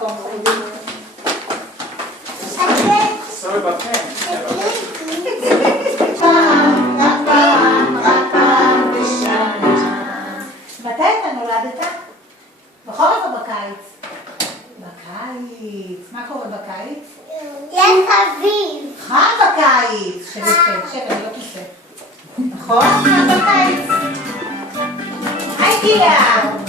מקום חיים. סורי בפן. פעם בשנה. מתי אתה נולדת? בחורף או בקיץ? בקיץ. מה קורה בקיץ? יש אביב. חם בקיץ. שב, אני לא כיסא. נכון? חם בקיץ. היי גילה.